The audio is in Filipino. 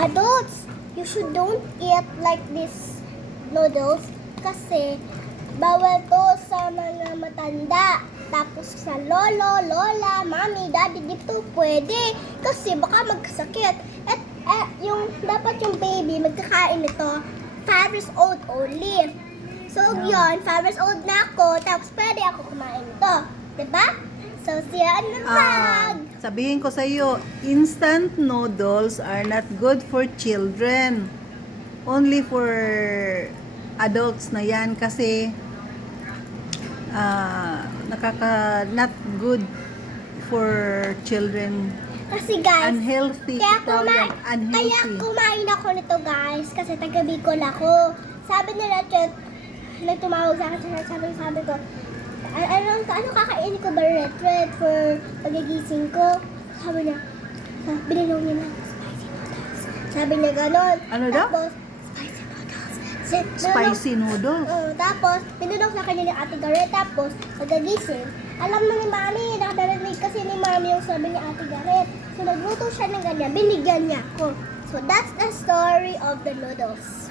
adults, you should don't eat like this noodles kasi bawal to sa mga matanda. Tapos sa lolo, lola, mommy, daddy, dito pwede. Kasi baka magkasakit. At dapat yung baby magkakain nito 5 years old only. So yun, 5 years old na ako, tapos pwede ako kumain nito. Diba? So siya ang vlog. Sabihin ko sa iyo, instant noodles are not good for children. Only for adults na yan kasi not good for children. Kasi guys, Unhealthy. kaya Unhealthy. kumain ako nito guys, kasi taga Bicol ako. Sabi nila, Chet, nagtumawag sa akin, sabi ko, ano kakainin ko ba red for pagigising ko? Sabi niya, binilong niya na, spicy noodles. Sabi niya ganon. Ano daw? Tapos, spicy noodles. Spicy noodles. Tapos, pinunok sa kanya ni Ate Garrett. Tapos, pagkagising, alam na ni Mami, nakadarinig kasi ni Mami yung sabi ni Ate Garrett. So, nagluto siya ng ganyan, binigyan niya ako. So, that's the story of the noodles.